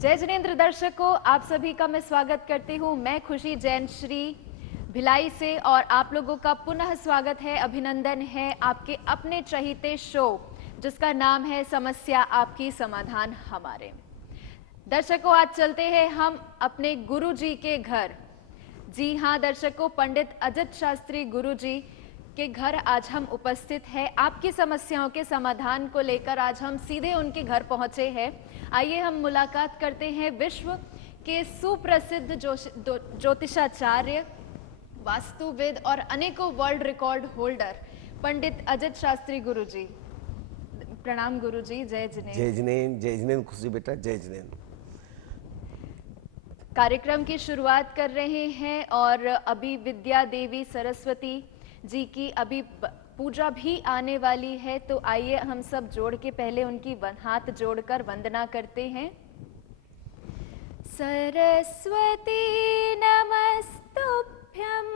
जय जिनेंद्र दर्शकों, आप सभी का मैं स्वागत करती हूँ। मैं खुशी जैन श्री भिलाई से और आप लोगों का पुनः स्वागत है, अभिनंदन है आपके अपने चहीते शो जिसका नाम है समस्या आपकी समाधान हमारे। दर्शकों, आज चलते हैं हम अपने गुरु जी के घर। जी हाँ दर्शकों, पंडित अजित शास्त्री गुरु जी के घर आज हम उपस्थित हैं। आपकी समस्याओं के समाधान को लेकर आज हम सीधे उनके घर पहुंचे हैं। आइए हम मुलाकात करते हैं विश्व के सुप्रसिद्ध ज्योतिषाचार्य, वास्तुविद और अनेकों वर्ल्ड रिकॉर्ड होल्डर पंडित अजित शास्त्री गुरु जी। प्रणाम गुरु जी। जय जिनेंद्र। जय जिनेंद्र, जय जिनेंद्र। खुशी बेटा, जय जिनेंद्र। कार्यक्रम की शुरुआत कर रहे हैं और अभी विद्या देवी सरस्वती जी की अभी पूजा भी आने वाली है, तो आइए हम सब जोड़ के पहले उनकी हाथ जोड़कर वंदना करते हैं। सरस्वती नमस्तुभ्यं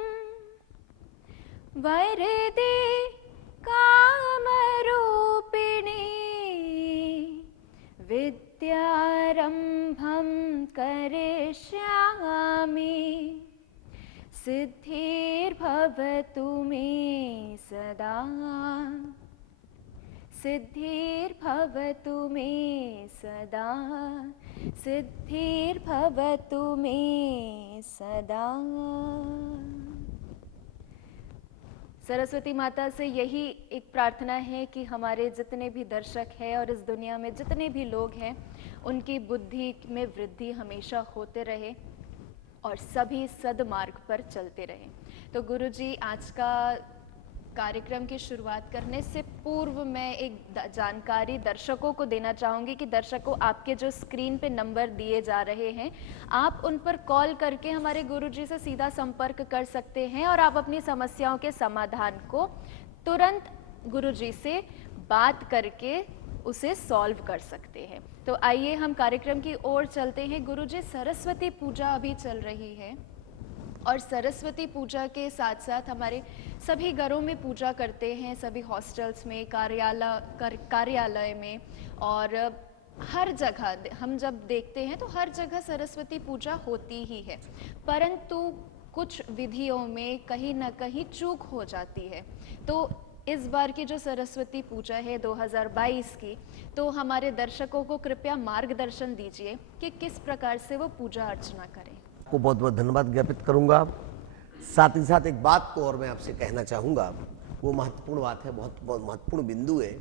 वरदे कामरूपिणी विद्यारंभं करिष्यामि सिद्धिर्भवतु मे सदा, सिद्धिर्भवतु मे सदा, सिद्धिर्भवतु मे सदा। सरस्वती माता से यही एक प्रार्थना है कि हमारे जितने भी दर्शक हैं और इस दुनिया में जितने भी लोग हैं उनकी बुद्धि में वृद्धि हमेशा होते रहे और सभी सदमार्ग पर चलते रहें। तो गुरुजी, आज का कार्यक्रम की शुरुआत करने से पूर्व मैं एक जानकारी दर्शकों को देना चाहूँगी कि दर्शकों, आपके जो स्क्रीन पे नंबर दिए जा रहे हैं, आप उन पर कॉल करके हमारे गुरुजी से सीधा संपर्क कर सकते हैं और आप अपनी समस्याओं के समाधान को तुरंत गुरुजी से बात करके उसे सॉल्व कर सकते हैं। तो आइए हम कार्यक्रम की ओर चलते हैं। गुरुजी, सरस्वती पूजा अभी चल रही है और सरस्वती पूजा के साथ साथ हमारे सभी घरों में पूजा करते हैं, सभी हॉस्टल्स में, कार्यालय में और हर जगह हम जब देखते हैं तो हर जगह सरस्वती पूजा होती ही है, परंतु कुछ विधियों में कहीं ना कहीं चूक हो जाती है। तो इस बार की जो सरस्वती पूजा है 2022 की, तो हमारे दर्शकों को कृपया मार्गदर्शन दीजिए कि किस प्रकार से वो पूजा अर्चना करें। को बहुत बहुत धन्यवाद ज्ञापित करूंगा। साथ ही साथ एक बात को और मैं आपसे कहना चाहूंगा, वो महत्वपूर्ण बात है, बहुत बहुत महत्वपूर्ण बिंदु है,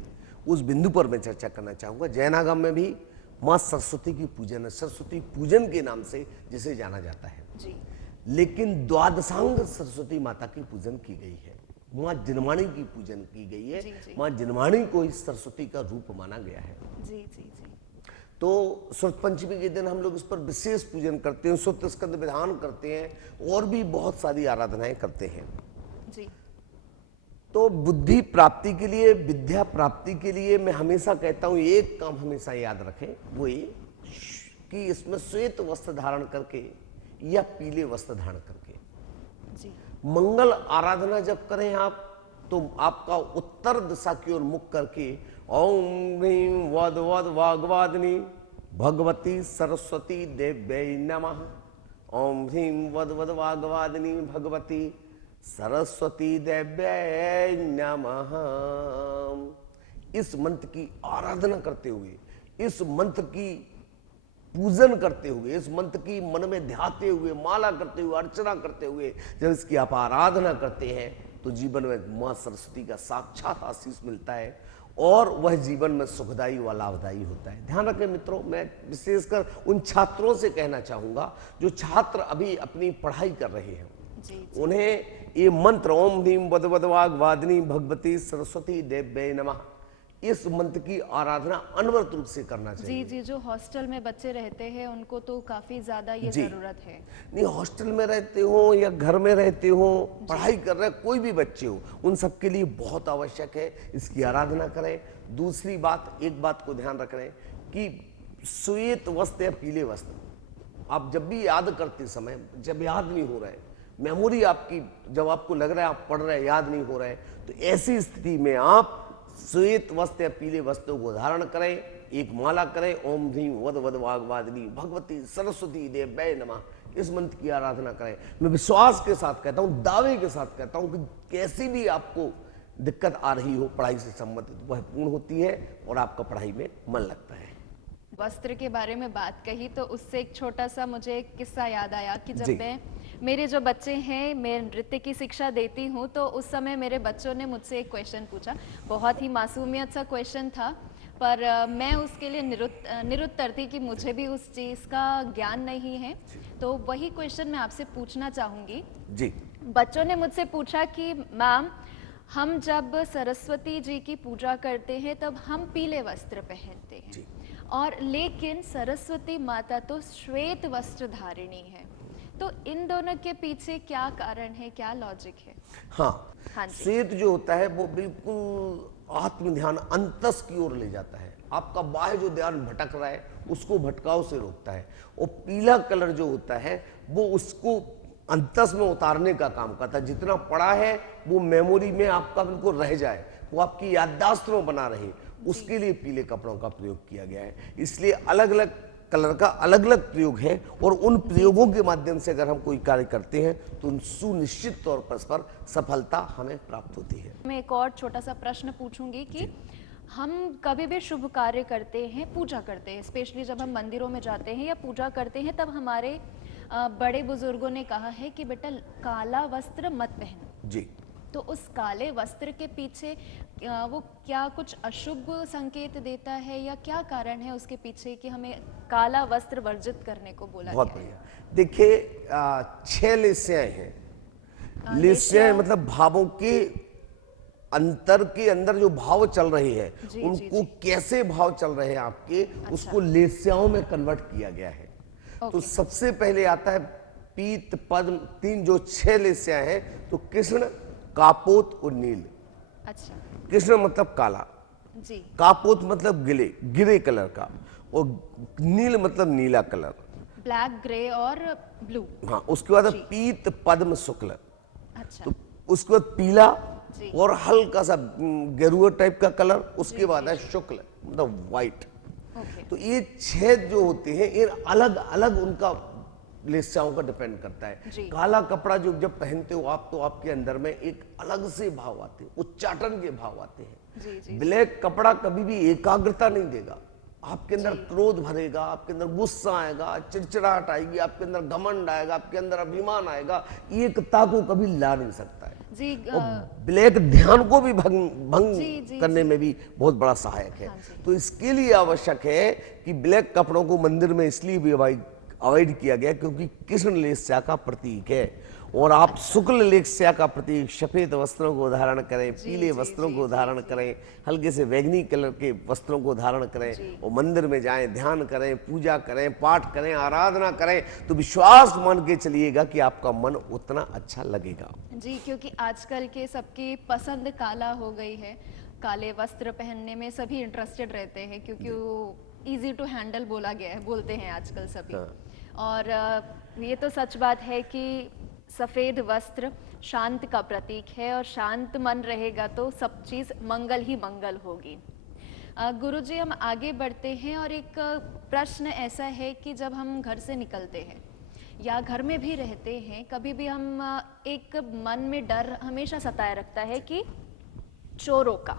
उस बिंदु पर मैं चर्चा करना चाहूंगा। जैनागम में भी माँ सरस्वती की पूजन है, सरस्वती पूजन के नाम से जिसे जाना जाता है जी। लेकिन द्वादशांग सरस्वती माता की पूजन की गई है, माँ जिनवाणी की पूजन की गई है। माँ जिनवाणी को इस सरस्वती का रूप माना गया है। जी जी जी। तो सुरत पंचमी के दिन हम लोग इस पर विशेष पूजन करते हैं, सुत स्कंद विधान करते हैं और भी बहुत सारी आराधनाएं करते हैं जी। तो बुद्धि प्राप्ति के लिए, विद्या प्राप्ति के लिए मैं हमेशा कहता हूं एक काम हमेशा याद रखें, वो ये कि इसमें श्वेत वस्त्र धारण करके या पीले वस्त्र धारण करके जी। मंगल आराधना जब करें आप, तो आपका उत्तर दिशा की ओर मुख करके ओम ह्रीं वद वद वाग्वादिनी भगवती सरस्वती देव्यै नमः, ओम ह्रीं वद वद वाग्वादिनी भगवती सरस्वती देव्यै नमः। इस मंत्र की आराधना करते हुए, इस मंत्र की पूजन करते हुए, इस मंत्र की मन में ध्याते हुए, माला करते हुए, अर्चना करते हुए जब इसकी आप आराधना करते हैं तो जीवन में मां सरस्वती का साक्षात आशीष मिलता है और वह जीवन में सुखदायी व लाभदायी होता है। ध्यान रखें मित्रों, मैं विशेषकर उन छात्रों से कहना चाहूंगा जो छात्र अभी अपनी पढ़ाई कर रहे हैं, उन्हें ये मंत्र ओम ह्रीं वद वद वाग्वादिनी भगवती सरस्वती देव्यै नमः, इस मंत्र की आराधना अनवरत रूप से करना चाहिए। जी जी। जो हॉस्टल में बच्चे रहते हैं उनको तो काफी ज्यादा ये जरूरत है। नहीं, हॉस्टल में रहते हो या घर में रहते हो, पढ़ाई कर रहे कोई भी बच्चे हो, उन सबके लिए बहुत आवश्यक है इसकी आराधना करें। दूसरी बात, एक बात को ध्यान रखें कि श्वेत वस्त्र या पीले वस्त्र आप जब भी याद करते समय, जब याद नहीं हो रहा है, मेमोरी आपकी, जब आपको लग रहा है आप पढ़ रहे हैं, याद नहीं हो रहा है, तो ऐसी स्थिति में आप श्वेत वस्त्र या पीले वस्त्रों को धारण करें। एक माला करें, ओम ह्रीं वद वद वाग्वादिनी भगवती सरस्वती देव्यै नमः, इस मंत्र की आराधना करें। मैं विश्वास के साथ कहता हूं, दावे के साथ कहता हूं कि कैसी भी आपको दिक्कत आ रही हो पढ़ाई से संबंधित, वह पूर्ण होती है और आपका पढ़ाई में मन लगता है। वस्त्र के बारे में बात कही तो उससे एक छोटा सा मुझे एक किस्सा याद आया कि जी। जब मेरे जो बच्चे हैं, मैं नृत्य की शिक्षा देती हूँ, तो उस समय मेरे बच्चों ने मुझसे एक क्वेश्चन पूछा। बहुत ही मासूमियत सा क्वेश्चन था, पर मैं उसके लिए निरुत्तर थी कि मुझे भी उस चीज़ का ज्ञान नहीं है। तो वही क्वेश्चन मैं आपसे पूछना चाहूँगी। जी। बच्चों ने मुझसे पूछा कि मैम, हम जब सरस्वती जी की पूजा करते हैं तब हम पीले वस्त्र पहनते हैं, जी। और लेकिन सरस्वती माता तो श्वेत वस्त्र धारिणी है, तो इन दोनों के पीछे क्या कारण है, क्या लॉजिक है? हाँ, हाँ जी। श्वेत जो होता है वो बिल्कुल आत्म ध्यान अंतस की ओर ले जाता है, आपका बाह्य जो ध्यान भटक रहा है उसको भटकाव से रोकता है। और पीला कलर जो होता है वो उसको अंतस में उतारने का काम करता है। जितना पढ़ा है वो मेमोरी में आपका बिल्कुल रह जाए, वो आपकी याददाश्त में बना रहे, उसके लिए पीले कपड़ों का प्रयोग किया गया है। इसलिए अलग अलग कलर का अलग अलग प्रयोग है, और उन प्रयोगों के माध्यम से अगर हम कोई कार्य करते हैं तो सुनिश्चित तौर पर सफलता हमें प्राप्त होती है। मैं एक और छोटा सा प्रश्न पूछूंगी कि हम कभी भी शुभ कार्य करते हैं, पूजा करते हैं, स्पेशली जब हम मंदिरों में जाते हैं या पूजा करते हैं, तब हमारे बड़े बुजुर्गों ने कहा है कि बेटा काला वस्त्र मत पहनो। जी। तो उस काले वस्त्र के पीछे वो क्या कुछ अशुभ संकेत देता है, या क्या कारण है उसके पीछे कि हमें काला वस्त्र वर्जित करने को बोला बहुत गया है? बढ़िया। देखिए 6 लेस्याएं हैं। लेस्याएं मतलब भावों के अंतर के अंदर जो भाव चल रहे हैं, जी, उनको जी, जी। कैसे भाव चल रहे हैं आपके, उसको लेस्याओं में कन्वर्ट किया गया है। तो ओके। सबसे पहले आता है पीत पद्म, 3 जो 6 लेस्याएं हैं, तो कृष्ण, कापोत और नील। अच्छा। कृष्ण मतलब काला, जी। कापोत मतलब गिरे कलर का, और नील मतलब नीला कलर। ब्लैक, ग्रे और ब्लू। हाँ, उसके बाद जी। पीत पद्म शुक्ल, अच्छा। तो उसके बाद पीला जी। और हल्का सा गेरुआ टाइप का कलर, उसके जी, बाद जी, है शुक्ल मतलब व्हाइट। ओके। तो ये 6 जो होते हैं, ये अलग अलग उनका लेस्याओं का डिपेंड करता है। जी। काला कपड़ा जो जब पहनते हो आप, तो आपके अंदर में एक अलग से भाव आते हैं, उच्चाटन के भाव आते हैं। जी, जी। ब्लैक कपड़ा कभी भी एकाग्रता नहीं देगा, आपके अंदर जी। क्रोध भरेगा, आपके अंदर गुस्सा आएगा, चिड़चिड़ाहट आएगी, आपके अंदर घमंड आएगा, आपके अंदर अभिमान आएगा, एकता को कभी ला नहीं सकता है। जी। और ब्लैक ध्यान को भी भंग जी, जी, करने जी। में भी बहुत बड़ा सहायक है। हाँ जी। तो इसके लिए आवश्यक है कि ब्लैक कपड़ों को मंदिर में इसलिए भी अवॉइड किया गया क्योंकि कृष्ण लेस्या का प्रतीक है, और आप शुक्ल लेस्या का प्रतीक सफेद वस्त्रों को धारण करें, पीले वस्त्रों को धारण करें, हल्के से बैंगनी कलर के वस्त्रों को धारण करें, और मंदिर में जाएं, ध्यान करें, पूजा करें, पाठ करें, आराधना करें, तो विश्वास मान के चलिएगा कि आपका मन उतना अच्छा लगेगा। जी, क्योंकि आजकल के सबकी पसंद काला हो गई है। काले वस्त्र पहनने में सभी इंटरेस्टेड रहते हैं, क्योंकि वो इजी टू हैंडल बोलते हैं आजकल सभी। हाँ। और ये तो सच बात है कि सफ़ेद वस्त्र शांत का प्रतीक है, और शांत मन रहेगा तो सब चीज़ मंगल ही मंगल होगी। गुरुजी, हम आगे बढ़ते हैं, और एक प्रश्न ऐसा है कि जब हम घर से निकलते हैं या घर में भी रहते हैं, कभी भी हम एक मन में डर हमेशा सताए रखता है कि चोरों का,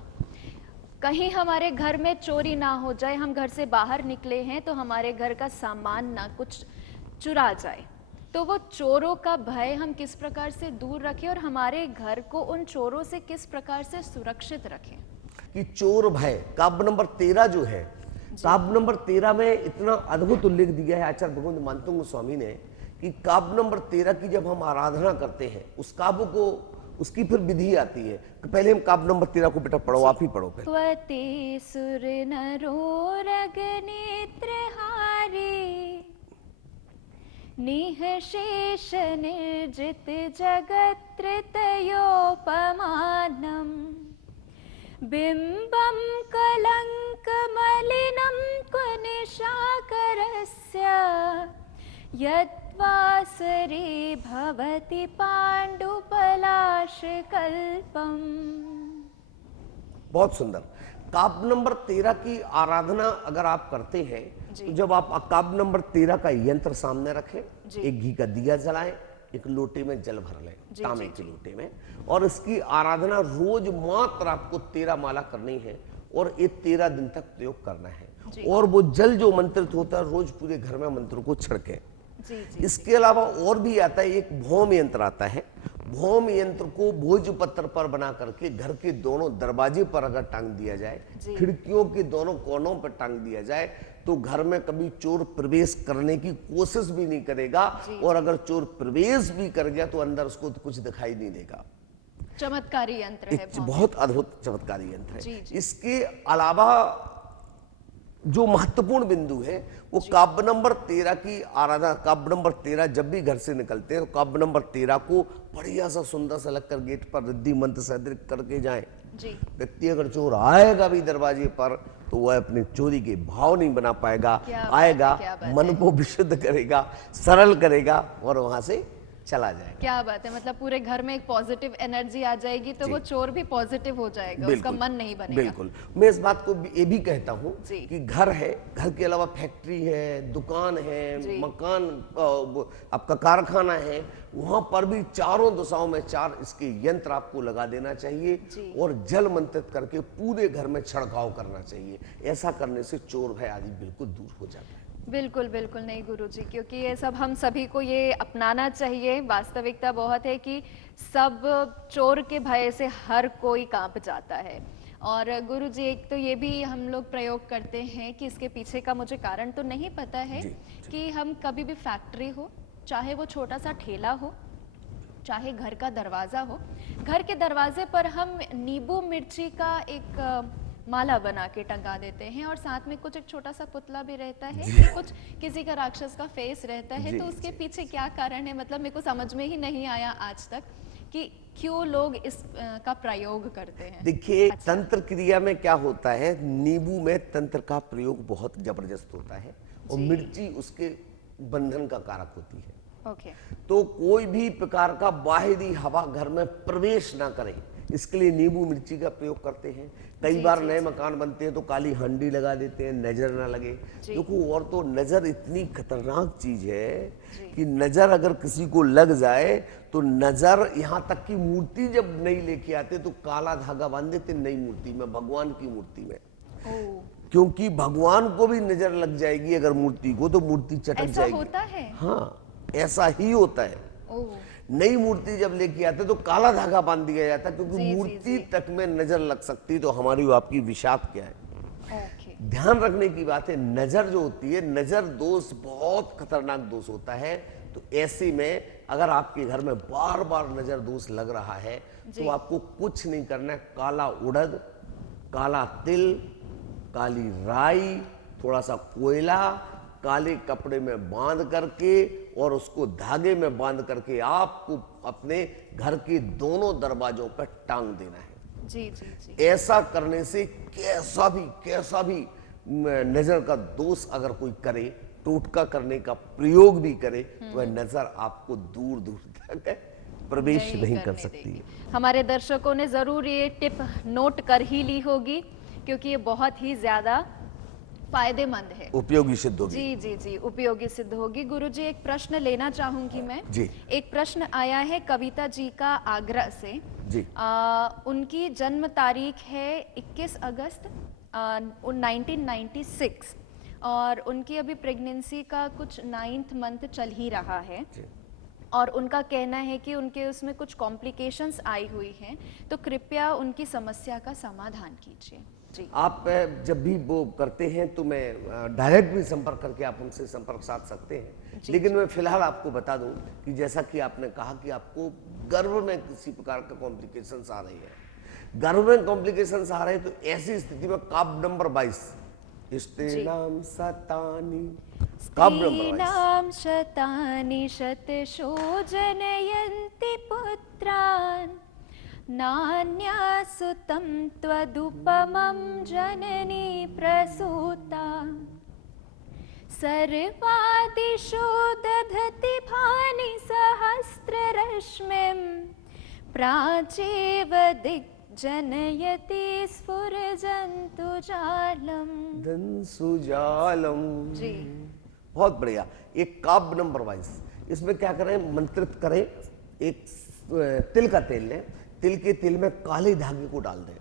कहीं हमारे घर में चोरी ना हो जाए, हम घर से बाहर निकले हैं तो हमारे घर का सामान ना कुछ चुरा जाए। तो वो चोरों का भय हम किस प्रकार से दूर रखें, और हमारे घर को उन चोरों से किस प्रकार से सुरक्षित रखें? कि चोर भय, काव्य नंबर 13 जो है, काव्य नंबर 13 में इतना अद्भुत उल्लेख दिया है आचार्य भगवंत मानतुंग गोस्वामी ने कि काव्य नंबर 13 की जब हम आराधना करते हैं, उस काव्य को, उसकी फिर विधि आती है। पहले हम काव्य नंबर 13 को बेटा पढ़ो, आप ही पढ़ो पहले। त्वते सुर नरोरग नेत्रहारी, निःशेष निर्जित जगत्त्रतयोपमानं, बिम्बं कलङ्कमलिनं क्वनिशाकरस्य, यद्वासरे भवति पाण्डुपलाशकल्पम्। बहुत सुंदर। काब नंबर 13 की आराधना अगर आप करते हैं तो जब आप काब नंबर 13 का यंत्र सामने रखें, एक घी का दिया जलाएं, एक लोटे में जल भर लें, तांबे के लोटे में, और इसकी आराधना रोज मात्र आपको 13 माला करनी है और ये 13 दिन तक प्रयोग करना है। और वो जल जो मंत्रित होता है रोज पूरे घर में मंत्र को छिड़के। इसके अलावा और भी आता है, एक भौम यंत्र आता है। भौम यंत्र को भोजपत्र पर बना करके घर के दोनों दरवाजे पर अगर टांग दिया जाए, खिड़कियों के दोनों कोनों पर टांग दिया जाए, तो घर में कभी चोर प्रवेश करने की कोशिश भी नहीं करेगा, और अगर चोर प्रवेश भी कर गया तो अंदर उसको तो कुछ दिखाई नहीं देगा। चमत्कारी यंत्र है, बहुत अद्भुत चमत्कारी यंत्र है। इसके अलावा जो महत्वपूर्ण बिंदु है वो काव्य नंबर 13 की आराधना। काव्य नंबर 13 जब भी घर से निकलते हैं तो काव्य नंबर 13 को बढ़िया सा सुंदर सा लगकर गेट पर रिद्धि मंत्र से अतिरिक्त करके जाए। व्यक्ति अगर चोर आएगा भी दरवाजे पर तो वह अपने चोरी के भाव नहीं बना पाएगा, आएगा मन को विशुद्ध करेगा, सरल करेगा और वहां से चला जाएगा। क्या बात है, मतलब पूरे घर में एक पॉजिटिव एनर्जी आ जाएगी, तो वो चोर भी पॉजिटिव हो जाएगा, उसका मन नहीं बनेगा। बिल्कुल, मैं इस बात को ये भी कहता हूँ कि घर है, घर के अलावा फैक्ट्री है, दुकान है, मकान, आपका कारखाना है, वहां पर भी चारों दिशाओं में 4 इसके यंत्र आपको लगा देना चाहिए और जल मंत्रित करके पूरे घर में छिड़काव करना चाहिए। ऐसा करने से चोर भय आदि बिल्कुल दूर हो जाता है। बिल्कुल बिल्कुल नहीं गुरुजी, क्योंकि ये सब हम सभी को ये अपनाना चाहिए। वास्तविकता बहुत है कि सब चोर के भय से हर कोई कांप जाता है। और गुरुजी एक तो ये भी हम लोग प्रयोग करते हैं कि इसके पीछे का मुझे कारण तो नहीं पता है कि हम कभी भी फैक्ट्री हो, चाहे वो छोटा सा ठेला हो, चाहे घर का दरवाजा हो, घर के दरवाजे पर हम नींबू मिर्ची का एक माला बना के टंगा देते हैं और साथ में कुछ एक छोटा सा पुतला भी रहता है कि कुछ किसी का राक्षस का फेस रहता है। तो उसके पीछे क्या कारण है, मतलब मेरे को समझ में ही नहीं आया आज तक कि क्यों लोग इस का प्रयोग करते हैं। देखिए तंत्र क्रिया में क्या होता है, नींबू में तंत्र का प्रयोग बहुत जबरदस्त होता है और मिर्ची उसके बंधन का कारक होती है। तो कोई भी प्रकार का बाहरी हवा घर में प्रवेश ना करे, इसके लिए नींबू मिर्ची का प्रयोग करते हैं। कई बार नए मकान बनते हैं तो काली हंडी लगा देते हैं, नजर ना लगे। देखो, और तो नजर इतनी खतरनाक चीज है कि नजर अगर किसी को लग जाए तो नजर, यहाँ तक की मूर्ति जब नहीं लेके आते तो काला धागा बांध देते नई मूर्ति में, भगवान की मूर्ति में, क्योंकि भगवान को भी नजर लग जाएगी अगर मूर्ति को, तो मूर्ति चटक जाएगी। होता है? हाँ, ऐसा ही होता है। नई मूर्ति जब लेके आते तो काला धागा बांध दिया जाता, क्योंकि मूर्ति तक में नजर लग सकती, तो हमारी आपकी विषाद क्या है। ध्यान रखने की बात है, नजर जो होती है, नजर दोष बहुत खतरनाक दोष होता है। तो ऐसे में अगर आपके घर में बार बार नजर दोष लग रहा है तो आपको कुछ नहीं करना है। काला उड़द, काला तिल, काली राई, थोड़ा सा कोयला काले कपड़े में बांध करके और उसको धागे में बांध करके आपको अपने घर के दोनों दरवाजों पर टांग देना है। जी। ऐसा करने से कैसा भी नजर का दोष अगर कोई करे, टोटका करने का प्रयोग भी करे, तो वह नजर आपको दूर दूर तक प्रवेश नहीं कर सकती। हमारे दर्शकों ने जरूर ये टिप नोट कर ही ली होगी, क्योंकि ये बहुत ही ज्यादा फायदेमंद है, उपयोगी सिद्ध होगी। जी, उपयोगी सिद्ध होगी। गुरुजी एक प्रश्न लेना चाहूंगी मैं। जी। एक प्रश्न आया है कविता जी का आगरा से। जी। उनकी जन्म तारीख है 21 अगस्त 1996 और उनकी अभी प्रेगनेंसी का कुछ 9th मंथ चल ही रहा है और उनका कहना है कि उनके उसमें कुछ कॉम्प्लिकेशंस आई हुई हैं, तो कृपया उनकी समस्या का समाधान कीजिए। आप जब भी वो करते हैं तो मैं डायरेक्ट भी संपर्क करके आप उनसे संपर्क साध सकते हैं। लेकिन मैं फिलहाल आपको बता दूं कि जैसा कि आपने कहा कि आपको गर्भ में किसी प्रकार का कॉम्प्लिकेशंस आ रही है, गर्भ में कॉम्प्लिकेशंस आ रहे हैं, तो ऐसी स्थिति में काब नंबर 22 स्त्रीणाम शतानि, काब नंबर 22 शतानि शतशो जनयन्ति पुत्रान् नान्यासुतं त्वदुपमं जननी प्रसूता सर्वादिशो दधति भानि सहस्ररश्मिं प्राचेव जनयति स्फुरजन्तु जालम। सुजालम जी। बहुत बढ़िया। एक काव्य नंबर 22, इसमें क्या करें, मंत्रित करें, एक तिल का तेल लें, तिल के तेल में काले धागे को डाल दें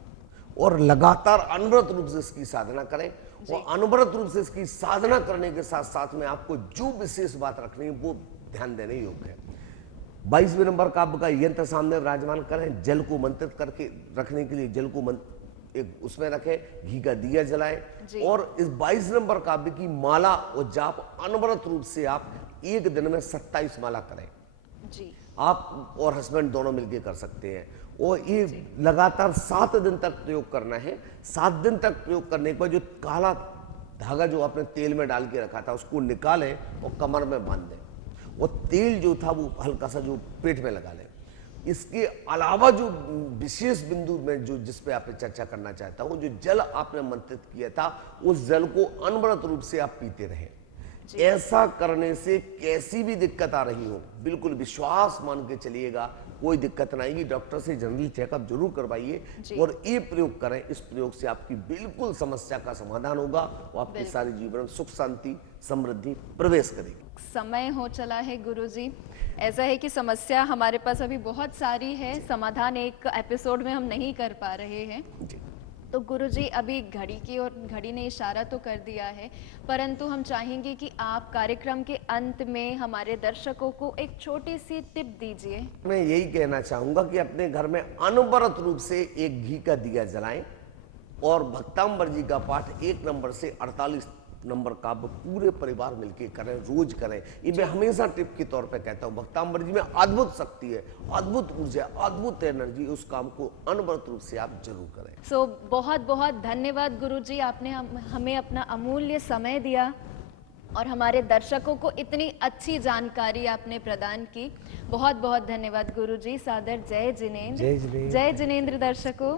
और लगातार अनवरत रूप से इसकी साधना करें। और अनवरत रूप से इसकी साधना करने के साथ साथ में आपको जो विशेष बात रखनी है वो ध्यान देने योग्य है। 22वें नंबर काव्य का यंत्र सामने विराजमान करें, जल को मंत्रित करके रखने के लिए जल को एक उसमें रखें, घी का दिया जलाएं और इस 22 नंबर काव्य की माला और जाप अनवरत रूप से आप एक दिन में 27 माला करें जी। आप और हस्बैंड दोनों मिलकर कर सकते हैं और ये लगातार 7 दिन तक प्रयोग करना है। 7 दिन तक प्रयोग करने के बाद जो काला धागा जो आपने तेल में डाल के रखा था उसको निकालें और कमर में बांध दें और तेल जो था वो हल्का सा जो पेट में लगा लें। इसके अलावा जो विशेष बिंदु में जो जिस पे आप चर्चा करना चाहता हूं, जो जल आपने मंत्रित किया था उस जल को अनवरत रूप से आप पीते रहें। ऐसा करने से कैसी भी दिक्कत आ रही हो बिल्कुल विश्वास मान के चलिएगा, कोई दिक्कत नहीं आएगी। डॉक्टर से जनरल चेकअप जरूर करवाइए और ये प्रयोग करें। इस प्रयोग से आपकी बिल्कुल समस्या का समाधान होगा और आपके सारे जीवन में सुख शांति समृद्धि प्रवेश करेगी। समय हो चला है गुरुजी, ऐसा है कि समस्या हमारे पास अभी बहुत सारी है, समाधान एक एपिसोड में हम नहीं कर पा रहे हैं। तो गुरुजी अभी घड़ी की और घड़ी ने इशारा तो कर दिया है, परंतु हम चाहेंगे कि आप कार्यक्रम के अंत में हमारे दर्शकों को एक छोटी सी टिप दीजिए। मैं यही कहना चाहूंगा कि अपने घर में अनवरत रूप से एक घी का दिया जलाएं और भक्तांबर जी का पाठ 1 नंबर से 48 नंबर का पूरे परिवार मिलके करें, रोज करें। ये मैं हमेशा टिप के तौर पे कहता हूँ। भक्तांबर जी में अद्भुत शक्ति है, अद्भुत ऊर्जा, अद्भुत एनर्जी। उस काम को अनवरत रूप से आप जरूर करें। बहुत बहुत धन्यवाद गुरुजी, आपने हमें अपना अमूल्य समय दिया और हमारे दर्शकों को इतनी अच्छी जानकारी आपने प्रदान की। बहुत बहुत धन्यवाद गुरुजी। सादर जय जिनेंद्र। जय जिनेंद्र दर्शकों।